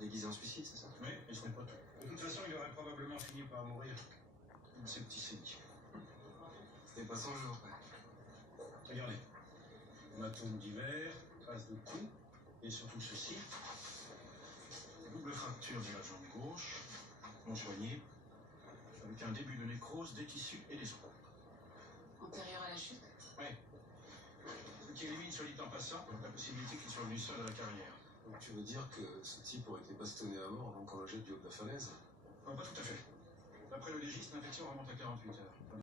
déguisé en suicide, c'est ça? Oui, mais ce n'est pas tout. De toute façon, il aurait probablement fini par mourir d'une septicémie. C'était pas 100 jours, ouais. Regardez. Hématomes divers, traces de coups, et surtout ceci. Double fracture de la jambe gauche, non soignée, avec un début de nécrose des tissus et des os. Antérieur à la chute? Oui. Ce qui élimine, soit dit en passant, la possibilité qu'il soit venu seul à la carrière. Donc tu veux dire que ce type aurait été bastonné à mort avant qu'on le jette du haut de la falaise? Non, pas tout à fait. D'après le légiste, l'infection remonte à 48 heures.